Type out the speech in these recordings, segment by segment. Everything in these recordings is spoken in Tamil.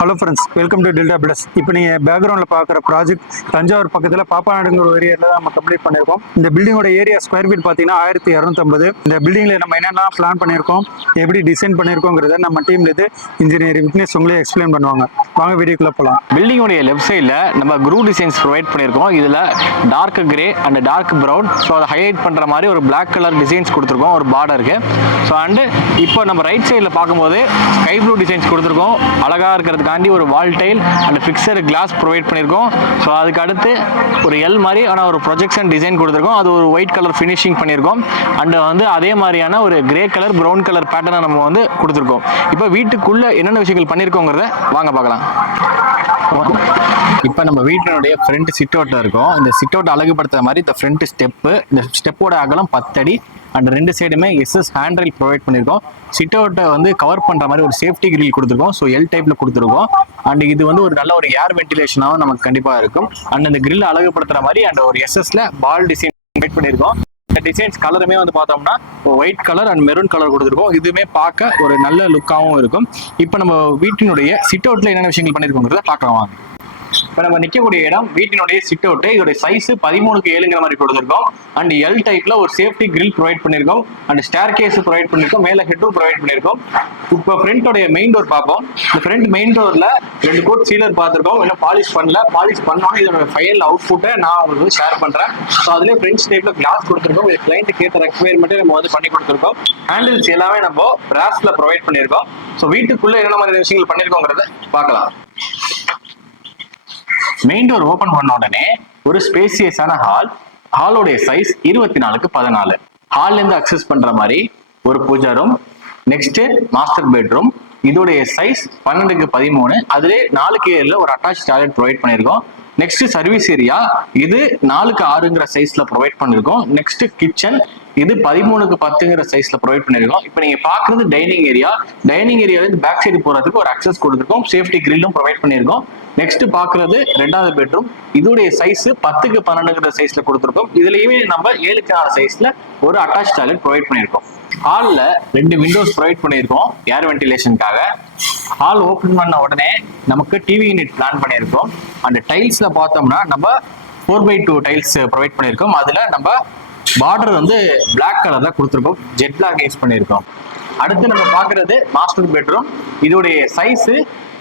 Hello friends, welcome to delta plus. இப்போ நீங்கள் பேக்ரவுண்டில் பார்க்குற ப்ராஜெக்ட் தஞ்சாவூர் பக்கத்தில் பாப்பாநாடுங்கிற ஒரு ஏரியாவில் தான் நம்ம கம்ப்ளீட் பண்ணியிருக்கோம். இந்த பில்டிங்கோட ஏரியா ஸ்கொயர் ஃபீட் பார்த்தீங்கன்னா 1250. இந்த பில்டிங்கில் நம்ம என்னென்ன பிளான் பண்ணியிருக்கோம், எப்படி டிசைன் பண்ணியிருக்கோங்கிறத நம்ம டீம்லேருந்து இன்ஜினியர் விக்னேஷ் உங்களே எக்ஸ்பிளைன் பண்ணுவாங்க. வாங்க வீடியோக்குள்ளே போகலாம். பில்டிங்கோடைய லெஃப்ட் சைடில் நம்ம குரூ டிசைன்ஸ் ப்ரொவைட் பண்ணியிருக்கோம். இதில் dark grey and dark brown, so அதை ஹைலைட் பண்ணுற மாதிரி ஒரு பிளாக் கலர் டிசைன்ஸ் கொடுத்துருக்கோம், ஒரு பார்டருக்கு. ஸோ அண்டு இப்போ நம்ம ரைட் சைடில் பார்க்கும்போது ஸ்கை ப்ளூ டிசைன்ஸ் கொடுத்துருக்கோம். அழகாக இருக்கிறதுக்காண்டி ஒரு wall tile and fixer glass provide பண்ணியிருக்கோம். ஸோ அதுக்கு அடுத்து ஒரு எல் மாதிரி ஆனால் ஒரு ப்ரொஜெக்ஷன் டிசைன் கொடுத்துருக்கோம். அது ஒரு ஒயிட் கலர் ஃபினிஷிங் பண்ணியிருக்கோம். அண்ட் வந்து அதே மாதிரியான ஒரு கிரே கலர் ப்ரௌன் கலர் பேட்டர்னை நம்ம வந்து கொடுத்துருக்கோம். இப்போ வீட்டுக்குள்ளே என்னென்ன விஷயங்கள் பண்ணியிருக்கோங்கிறத வாங்க பார்க்கலாம். இப்போ நம்ம வீட்டினுடைய ஃப்ரண்ட் சிட் அவுட்ல இருக்கோம். இந்த சிட் அவுட் அழகுபடுத்துற மாதிரி இந்த ஃப்ரண்ட் ஸ்டெப்பு, இந்த ஸ்டெப்போட அகலம் 10 அடி அண்ட் ரெண்டு சைடுமே எஸ்எஸ் ஹேண்ட் ரெயில் ப்ரொவைட் பண்ணியிருக்கோம். சிட் அவுட்டை வந்து கவர் பண்ணுற மாதிரி ஒரு சேஃப்டி கிரில் கொடுத்துருக்கோம். ஸோ எல் டைப்ல கொடுத்துருக்கோம். அண்ட் இது வந்து ஒரு நல்ல ஒரு ஏர் வென்டிலேஷனாகவும் நமக்கு கண்டிப்பாக இருக்கும். அண்ட் இந்த கிரில் அழகுபடுத்துற மாதிரி அண்ட் ஒரு எஸ்எஸ்ல பால் டிசைன் மேட் பண்ணியிருக்கோம். இந்த டிசைன்ஸ் கலருமே வந்து பார்த்தோம்னா white colour and maroon colour கொடுத்துருக்கோம். இதுவுமே பார்க்க ஒரு நல்ல லுக்காகவும் இருக்கும். இப்போ நம்ம வீட்டினுடைய சிட் அவுட்ல என்னென்ன விஷயங்கள் பண்ணியிருக்கோங்கிறத பார்க்கலாம் வாங்க. இப்போ நம்ம நிற்கக்கூடிய இடம் வீட்டினுடைய சிட் அவுட். இதோட சைஸ் 13க்கு 7ங்கிற மாதிரி கொடுத்துருக்கோம். அண்ட் எல் டைப்ல ஒரு சேஃப்டி கிரில் ப்ரொவைட் பண்ணியிருக்கோம். அண்ட் ஸ்டேர் கேஸ் ப்ரொவைட் பண்ணியிருக்கோம். மேலே ஹெட்ரூம் ப்ரொவைட் பண்ணியிருக்கோம். இப்போ ஃப்ரண்டோடைய மெயின் டோர் பார்ப்போம். இந்த ஃப்ரண்ட் மெயின் டோர்ல 2 கோட் சீலர் பார்த்துருக்கோம். இன்னும் பாலிஷ் பண்ணல. பாலிஷ் பண்ணோம். இதோட ஃபைனல் அவுட்புட்டை நான் உங்களுக்கு ஷேர் பண்றேன். ஸோ அதுலேயே ஃப்ரெண்ட்ஸ் டைப்ல கிளாஸ் கொடுத்துருக்கோம். இது கிளைண்ட்டுக்கு ஏற்ற ரெக்வயர்மெண்ட்டே நம்ம வந்து பண்ணி கொடுத்துருக்கோம். ஹேண்டில்ஸ் எல்லாமே நம்ம பிராஸ்ல ப்ரொவைட் பண்ணியிருக்கோம். ஸோ வீட்டுக்குள்ள என்ன மாதிரி விஷயங்கள் பண்ணியிருக்கோங்கிறத பார்க்கலாம். மெயின் டோர் ஓபன் பண்ண உடனே ஒரு ஸ்பேசியஸான ஹாலோடைய சைஸ் 24க்கு 14. ஹால்ல இருந்து அக்சஸ் பண்ற மாதிரி ஒரு pooja room, next master bedroom. இதோடைய சைஸ் 12க்கு 13. அதுல 4க்கு 7ல ஒரு அட்டாச் டாய்லெட் ப்ரொவைட் பண்ணியிருக்கோம். நெக்ஸ்ட் சர்வீஸ் ஏரியா, இது 4க்கு 6ங்கிற சைஸ்ல ப்ரொவைட் பண்ணிருக்கோம். நெக்ஸ்ட் கிச்சன், இது 13க்கு 10ங்கிற சைஸ்ல ப்ரொவைட் பண்ணிருக்கோம். இப்போ நீங்க பாக்குறது டைனிங் ஏரியா. டைனிங் ஏரியால இருந்து பேக் சைடு போறதுக்கு ஒரு அக்சஸ் கொடுத்துருக்கோம். சேஃப்டி கிரில்லும் ப்ரொவைட் பண்ணிருக்கோம். நெக்ஸ்ட் பாக்குறது 2வது பெட்ரூம். இதோடைய சைஸ் 10க்கு 12ங்கிற சைஸ்ல கொடுத்துருக்கோம். இதுலயுமே நம்ம 7க்கு 6 சைஸ்ல ஒரு அட்டாச் டாய்லெட் ப்ரொவைட் பண்ணிருக்கோம். ஹால்ல 2 விண்டோஸ் ப்ரொவைட் பண்ணியிருக்கோம் ஏர் வென்டிலேஷனுக்காக. ஹால் ஓபன் பண்ண உடனே நமக்கு டிவி யூனிட் பிளான் பண்ணியிருக்கோம். அந்த டைல்ஸ்ல பார்த்தோம்னா நம்ம 4x2 டைல்ஸ் ப்ரொவைட் பண்ணியிருக்கோம். அதுல நம்ம பார்டர் வந்து பிளாக் கலர்ல கொடுத்துருக்கோம். ஜெட் பிளாக் யூஸ் பண்ணியிருக்கோம். அடுத்து நம்ம பாக்குறது மாஸ்டர் பெட்ரூம். இதோடைய சைஸ்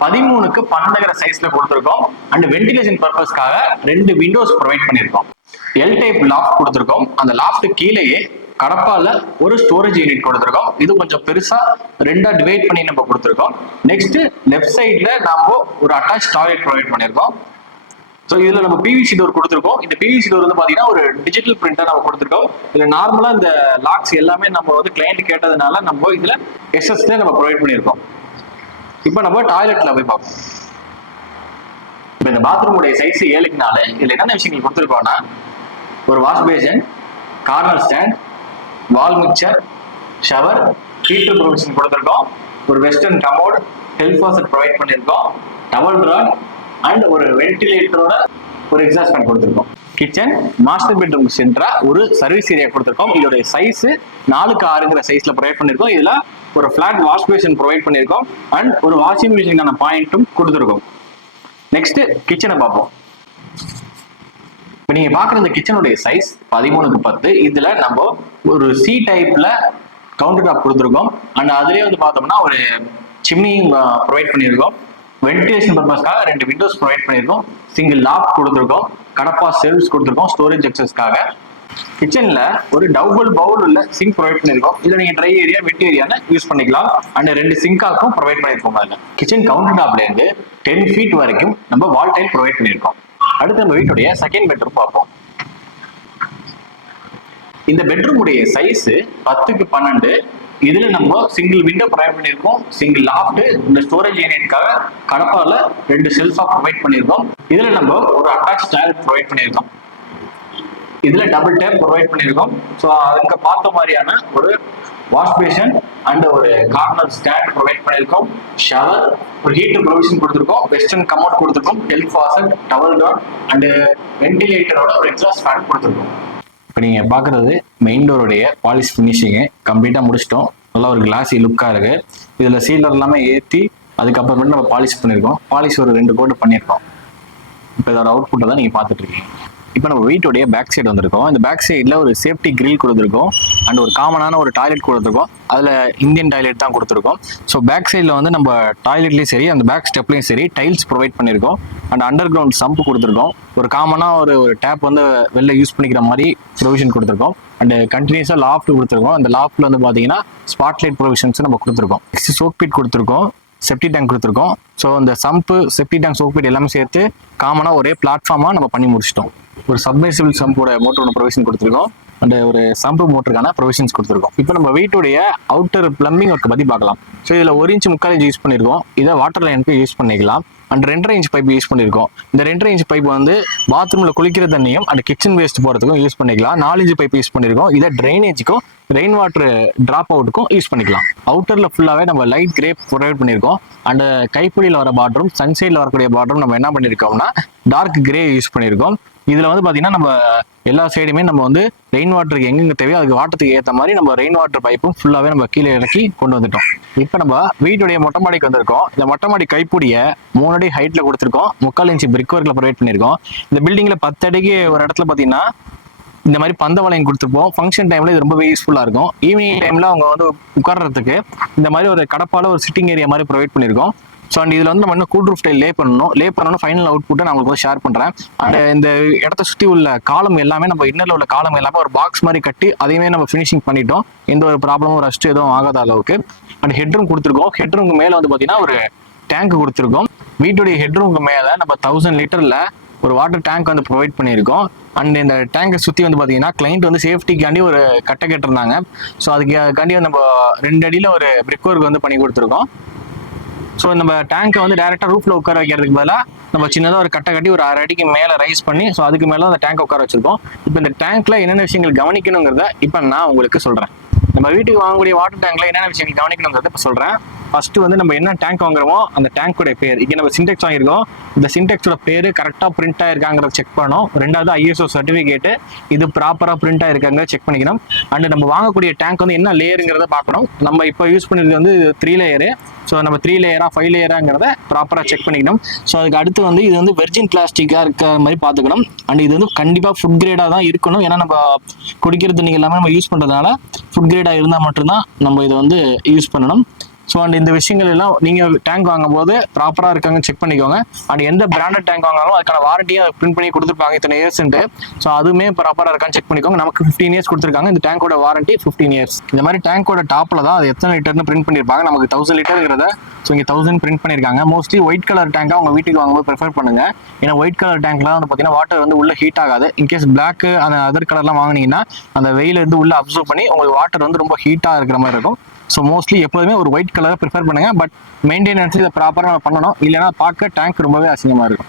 13க்கு 12ங்கிற சைஸ்ல கொடுத்துருக்கோம். அண்ட் வென்டிலேஷன் பர்பஸ்க்காக 2 விண்டோஸ் ப்ரொவைட் பண்ணியிருக்கோம். எல் டைப் லாஃப்ட் கொடுத்துருக்கோம். அந்த லாஃப்ட் கீழேயே கடப்பால ஒரு ஸ்டோரேஜ் யூனிட் கொடுத்துருக்கோம். இது கொஞ்சம் பெருசா 2ஆ டிவைட் பண்ணி நம்ம கொடுத்துருக்கோம். நெக்ஸ்ட் லெஃப்ட் சைட்ல நாம ஒரு அட்டாச் டாய்லெட் ப்ரொவைட் பண்ணியிருக்கோம். ஸோ இதுல நம்ம பிவிசி டோர் கொடுத்துருக்கோம். இந்த பிவிசி டோர் வந்து பாத்தீங்கன்னா ஒரு டிஜிட்டல் பிரிண்டா நம்ம கொடுத்துருக்கோம். இதுல நார்மலா இந்த லாக்ஸ் எல்லாமே நம்ம வந்து கிளைண்ட் கேட்டதுனால நம்ம இதுல எஸ்எஸ்ல நம்ம ப்ரொவைட் பண்ணியிருக்கோம். இப்போ நம்ம டாய்லெட்ல போய் பார்ப்போம். இப்போ இந்த பாத்ரூமுடைய சைஸ் 7க்கு 4. இதுல என்னென்ன விஷயங்கள் கொடுத்துருக்கோம்னா ஒரு wash basin, corner stand, wall mixer, shower, heater provision கொடுத்துருக்கோம். ஒரு western commode, help washer provide பண்ணியிருக்கோம். டவல் ராட் அண்ட் ஒரு வென்டிலேட்டரோட ஒரு எக்ஸாஸ்ட் ஃபேன் கொடுத்துருக்கோம். கிச்சன், மாஸ்டர் பெட்ரூம் சென்டரா ஒரு சர்வீஸ் ஏரியா கொடுத்துருக்கோம். இதோட சைஸ் 4க்கு 6ங்கிற சைஸ்ல ப்ரொவைட் பண்ணியிருக்கோம். இதுல ஒரு ஃபிளாட் வாஷ் பேஷன் ப்ரொவைட் பண்ணியிருக்கோம். அண்ட் ஒரு வாஷிங் மிஷினான பாயிண்ட்டும் கொடுத்துருக்கோம். நெக்ஸ்ட் கிச்சனை பார்ப்போம். இப்போ நீங்க பாக்குற இந்த கிச்சனுடைய சைஸ் 13க்கு 10. இதுல நம்ம ஒரு சி டைப்ல கவுண்டர் டாப் கொடுத்துருக்கோம். அண்ட் அதுலயே வந்து பார்த்தோம்னா ஒரு சிம்னி ப்ரொவைட் பண்ணியிருக்கோம். வென்டிலேஷன் பர்பஸ்க்காக 2 விண்டோஸ் ப்ரொவைட் பண்ணியிருக்கோம். சிங்கிள் லாக் கொடுத்துருக்கோம். கடப்பா செல்ஸ் கொடுத்துருக்கோம் ஸ்டோரேஜ் அக்சஸ்க்காக. கிச்சன்ல ஒரு டபுள் பவுல் உள்ள சிங்க் ப்ரொவைட் பண்ணியிருக்கோம். இதுல நீங்க ட்ரை ஏரியா, வெட் ஏரியான்னு யூஸ் பண்ணிக்கலாம். அண்ட் 2 சிங்காக்கும் ப்ரொவைட் பண்ணியிருக்கோம். அதுல கிச்சன் கவுண்டர் டாப்ல இருந்து 10 ஃபீட் வரைக்கும் நம்ம வால் டைல் ப்ரொவைட் பண்ணியிருக்கோம். அடுத்து நம்ம வீட்டுடைய செகண்ட் பெட்ரூம் பார்ப்போம். இந்த பெட்ரூம் உடைய சைஸ் 10க்கு 12. இதுல நம்ம சிங்கிள் விண்டோ ப்ரொவைட் பண்ணியிருக்கோம். சிங்கிள் லாஃப்ட், இந்த ஸ்டோரேஜ் யூனிட்காக கடப்பால 2 செல்ஃபா ப்ரொவைட் பண்ணியிருக்கோம். இதுல நம்ம ஒரு அட்டாச் டாய்லெட் ப்ரொவைட் பண்ணியிருக்கோம். இதுல டபுள் டேப் ப்ரொவைட் பண்ணியிருக்கோம். ஸோ அதுக்கு பார்த்த மாதிரியான ஒரு வாஷ் பேஷன் அண்ட் ஒரு கார்னர் ஸ்டாண்ட் ப்ரொவைட் பண்ணியிருக்கோம். ஷவர், ஒரு ஹீட்டர் ப்ரொவிஷன் கொடுத்துருக்கோம். வெஸ்டர்ன் கமோட் கொடுத்துருக்கோம். Help washer, towel rod and வென்டிலேட்டரோட ஒரு எக்ஸாஸ்ட் ஃபேன் கொடுத்துருக்கோம். இப்போ நீங்க பாக்குறது மெயின் டோருடைய பாலிஷ் ஃபினிஷிங்கு கம்ப்ளீட்டா முடிச்சிட்டோம். நல்லா ஒரு கிளாஸி லுக்கா இருக்கு. இதுல சீலர் எல்லாமே ஏற்றி அதுக்கப்புறமேட்டு நம்ம பாலிஷ் பண்ணியிருக்கோம். பாலிஷ் ஒரு 2 கோட் பண்ணியிருக்கோம். இப்போ இதோட அவுட்புட்டை தான் நீங்கள் பார்த்துட்டு இருக்கீங்க. இப்போ நம்ம வீட்டுடைய பேக் சைடு வந்திருக்கோம். இந்த பேக் சைடில் ஒரு சேஃப்டி கிரில் கொடுத்துருக்கோம் அண்ட் ஒரு காமனான ஒரு டாய்லெட் கொடுத்துருக்கோம். அதில் இந்தியன் டாய்லெட் தான் கொடுத்துருக்கோம். ஸோ பேக் சைடில் வந்து நம்ம டாய்லெட்லேயும் சரி அந்த பேக் ஸ்டெப்லையும் சரி டைல்ஸ் ப்ரொவைட் பண்ணியிருக்கோம் அண்ட் அண்டர் கிரவுண்ட் சம்ப் கொடுத்துருக்கோம். ஒரு காமனாக ஒரு டேப் வந்து வெளில யூஸ் பண்ணிக்கிற மாதிரி ப்ரொவிஷன் கொடுத்துருக்கோம் அண்ட் கண்டினியூஸாக லாஃப்ட் கொடுத்துருக்கோம். அந்த லாஃப்ட்டில் வந்து பார்த்தீங்கன்னா ஸ்பாட்லைட் ப்ரொவிஷன்ஸ் நம்ம கொடுத்துருக்கோம். நெக்ஸ்ட் சோக் பீட் கொடுத்துருக்கோம், செப்டி டேங்க் கொடுத்துருக்கோம். ஸோ இந்த சம்பு செப்டி டேங்க் சோக் பீட் எல்லாமே சேர்த்து காமனாக ஒரே பிளாட்ஃபார்மாக நம்ம பண்ணி முடிச்சிட்டோம். ஒரு சப்மர்சிபிள் சம்போட மோட்டரோட ப்ரொவிஷன் கொடுத்துருக்கோம் அண்ட் ஒரு சம்பு மோட்டருக்கான ப்ரொவிஷன்ஸ் கொடுத்துருக்கோம். இப்போ நம்ம வீட்டுடைய அவுட்டர் பிளம்பிங் ஒர்க்கை பற்றி பார்க்கலாம். ஸோ இதில் 1 இன்ச் 3/4 இன்ச் யூஸ் பண்ணியிருக்கோம். இதை வாட்டர் லைனுக்கு யூஸ் பண்ணிக்கலாம் அண்ட் 2.5 இன்ச் பைப் யூஸ் பண்ணியிருக்கோம். இந்த 2.5 இன்ச் பைப் வந்து பாத்ரூமில் குளிக்கிற தண்ணியும் அண்ட் கிச்சன் வேஸ்ட் போகிறதுக்கும் யூஸ் பண்ணிக்கலாம். 4 இன்ச் பைப் யூஸ் பண்ணியிருக்கோம். இதை ட்ரைனேஜுக்கும் ரெயின் வாட்டர் ட்ராப் அவுட்டுக்கும் யூஸ் பண்ணிக்கலாம். அவுட்டரில் ஃபுல்லாகவே நம்ம லைட் கிரே ப்ரொவைட் பண்ணியிருக்கோம் அண்ட் கைப்பிடியில் வர பாட்ரூம் சன்சைடில் வரக்கூடிய பாட்ரூம் நம்ம என்ன பண்ணியிருக்கோம்னா டார்க் கிரே யூஸ் பண்ணியிருக்கோம். இதில் வந்து பார்த்தீங்கன்னா நம்ம எல்லா சைடுமே நம்ம வந்து ரெயின் வாட்டருக்கு எங்கெங்க தேவையோ அதுக்கு வாட்டத்துக்கு ஏற்ற மாதிரி நம்ம ரெயின் வாட்டர் பைப்பும் ஃபுல்லாகவே நம்ம கீழே இறக்கி கொண்டு வந்துட்டோம். இப்போ நம்ம வீட்டுடைய மொட்டை மாடிக்கு வந்திருக்கோம். இந்த மொட்டை மாடி கைப்பிடியை 3 அடி ஹைட்டில் கொடுத்துருக்கோம். 3/4 இன்ச் பிரிக் ஒர்க்கில் ப்ரொவைட் பண்ணியிருக்கோம். இந்த பில்டிங்கில் 10 அடிக்கு ஒரு இடத்துல பார்த்தீங்கன்னா இந்த மாதிரி பந்த வளையம் கொடுத்துருப்போம். ஃபங்க்ஷன் டைமில் இது ரொம்பவே யூஸ்ஃபுல்லாக இருக்கும். ஈவினிங் டைமில் அவங்க வந்து உட்கார்றதுக்கு இந்த மாதிரி ஒரு கடப்பால ஒரு சிட்டிங் ஏரியா மாதிரி ப்ரொவைட் பண்ணியிருக்கோம். ஸோ அண்ட் இதில் வந்து நம்ம இன்னும் கூல் ரூஃப் டைல் லே பண்ணணும் ஃபைனல் அவுட்புட்டை நான் உங்களுக்கு ஷேர் பண்ணுறேன். அண்ட் இந்த இடத்த சுற்றி உள்ள காலம் எல்லாமே நம்ம இன்னரில் உள்ள காலம் எல்லாமே ஒரு பாக்ஸ் மாதிரி கட்டி அதையுமே நம்ம ஃபினிஷிங் பண்ணிட்டோம். எந்த ஒரு ப்ராப்ளமும் ரஸ்ட் எதுவும் ஆகாத அளவுக்கு. அண்ட் ஹெட்ரூம் கொடுத்துருக்கோம். ஹெட்ரூமுக்கு மேலே வந்து பார்த்தீங்கன்னா ஒரு டேங்க் கொடுத்துருக்கோம். வீட்டுடைய ஹெட்ரூமுக்கு மேலே நம்ம 1000 லிட்டரில் ஒரு வாட்டர் டேங்க் வந்து ப்ரொவைட் பண்ணியிருக்கோம். அண்ட் இந்த டேங்கை சுற்றி வந்து பார்த்தீங்கன்னா கிளைண்ட் வந்து சேஃப்டிக்காண்டி ஒரு கட்டை கேட்டிருந்தாங்க. ஸோ அதுக்காண்டி நம்ம 2 அடியில் ஒரு பிரிக் ஒர்க் வந்து பண்ணி கொடுத்துருக்கோம். ஸோ நம்ம டேங்கை வந்து டேரெக்டாக ரூஃபில் உட்கார வைக்கிறதுக்கு பதிலாக நம்ம சின்னதாக ஒரு கட்டை கட்டி ஒரு 1/2 அடிக்கு மேலே ரைஸ் பண்ணி ஸோ அதுக்கு மேலே அந்த டேங்க் உட்கார வச்சிருக்கோம். இப்போ இந்த டேங்க்ல என்னென்ன விஷயங்கள் கவனிக்கணுங்கிறத இப்போ நான் உங்களுக்கு சொல்கிறேன். நம்ம வீட்டுக்கு வாங்கக்கூடிய வாட்டர் டேங்க்ல என்னென்ன விஷயங்கள் கவனிக்கணுங்கிறத இப்போ சொல்கிறேன். ஃபர்ஸ்ட் வந்து நம்ம என்ன டேங்க் வாங்குறோமோ அந்த டேங்கோட பேர், இங்கே நம்ம சின்டெக்ஸ் வாங்கியிருக்கோம், இந்த சின்டெக்ஸோட பேர் கரெக்டாக பிரிண்ட் ஆயிருக்காங்கிறத செக் பண்ணணும். 2வது ISO சர்டிஃபிகேட்டு இது ப்ராப்பராக பிரிண்ட் ஆயிருக்காங்க செக் பண்ணிக்கணும். அண்ட் நம்ம வாங்கக்கூடிய டேங்க் வந்து என்ன லேயருங்கிறத பார்க்கணும். நம்ம இப்போ யூஸ் பண்ணிருக்கிறது வந்து 3 லேயரு. ஸோ நம்ம 3 லேயரா 5 லேயராங்கிறத ப்ராப்பராக செக் பண்ணிக்கணும். ஸோ அதுக்கு அடுத்து வந்து இது வந்து வெர்ஜின் பிளாஸ்டிக்காக இருக்கிற மாதிரி பார்த்துக்கணும். அண்ட் இது வந்து கண்டிப்பாக ஃபுட் கிரேடாக தான் இருக்கணும். ஏன்னா நம்ம குடிக்கிற தண்ணி எல்லாமே நம்ம யூஸ் பண்ணுறதுனால ஃபுட் கிரேடாக இருந்தால் மட்டும்தான் நம்ம இதை வந்து யூஸ் பண்ணணும். ஸோ அண்ட் இந்த விஷயங்கள் எல்லாம் நீங்கள் டேங்க் வாங்கும்போது ப்ராப்பராக இருக்காங்கன்னு செக் பண்ணிக்கோங்க. அண்ட் எந்த பிராண்டட் டேங்க் வாங்கினாலும் அதுக்கான வாரண்டியை அதை பிரிண்ட் பண்ணி கொடுத்துருப்பாங்க இத்தனை இயர்ஸ்ன்ட்டு. ஸோ அதுவுமே ப்ராப்பராக இருக்கான்னு செக் பண்ணிக்கோங்க. நமக்கு 15 இயர்ஸ் கொடுத்துருக்காங்க. இந்த டேங்கோட வாரண்டி 15 இயர்ஸ். இந்த மாதிரி டேங்கோட டாப்பில் தான் அது எத்தனை லிட்டர்னு பிரிண்ட் பண்ணியிருப்பாங்க. நமக்கு 1000 லிட்டருங்கிறத ஸோ இங்கே 1000 பிரிண்ட் பண்ணியிருக்காங்க. மோஸ்ட்லி ஒயிட் கலர் டேங்காக உங்கள் வீட்டுக்கு வாங்கும்போது ப்ரிஃபர் பண்ணுங்க. ஏன்னா ஒயிட் கலர் டேங்க்லாம் வந்து பார்த்தீங்கன்னா வாட்டர் வந்து உள்ள ஹீட் ஆகாது. இன்கேஸ் பிளாக் அந்த அதர் கலர்லாம் வாங்கினீங்கன்னா அந்த வெயில் வந்து உள்ள அப்சர்வ் பண்ணி உங்களுக்கு வாட்டர் வந்து ரொம்ப ஹீட்டாக இருக்கிற மாதிரி இருக்கும். ஸோ மோஸ்ட்லி எப்போதுமே ஒரு ஒயிட் கலரை ப்ரிஃபர் பண்ணுங்க. பட் மெயின்டெனன்ஸ் இதை ப்ராப்பராக பண்ணணும். இல்லைனா பார்க்க டேங்க் ரொம்பவே அசிங்கமாக இருக்கும்.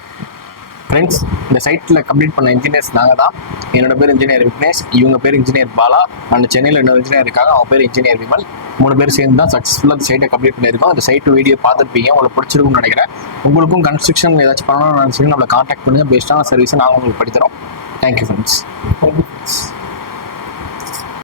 ஃப்ரெண்ட்ஸ், இந்த சைட்டில் கம்ப்ளீட் பண்ண இன்ஜினியர்ஸ் நாங்கள் தான். என்னோட பேர் இன்ஜினியர் விக்னேஷ், இவங்க பேர் இன்ஜினியர் பாலா, அந்த சென்னையில் இன்னொரு இன்ஜினியர் இருக்காங்க, அவங்க பேர் இன்ஜினியர் விமல். 3 பேர் சேர்ந்து தான் சக்ஸஸ்ஃபுல்லாக அந்த சைட்டை கம்ப்ளீட் பண்ணியிருக்கோம். அந்த சைட்டு வீடியோ பார்த்துருப்பீங்க, உங்களுக்கு பிடிச்சிருக்கும்னு நினைக்கிறேன். உங்களுக்கும் கன்ஸ்ட்ரக்ஷன் ஏதாச்சும் பண்ணணும்னு நினச்சிங்கன்னா நம்மளை கான்டாக்ட் பண்ணுங்கள். பெஸ்ட்டான சர்வீஸை நாங்கள் உங்களுக்கு படித்தரோம். Thank you friends.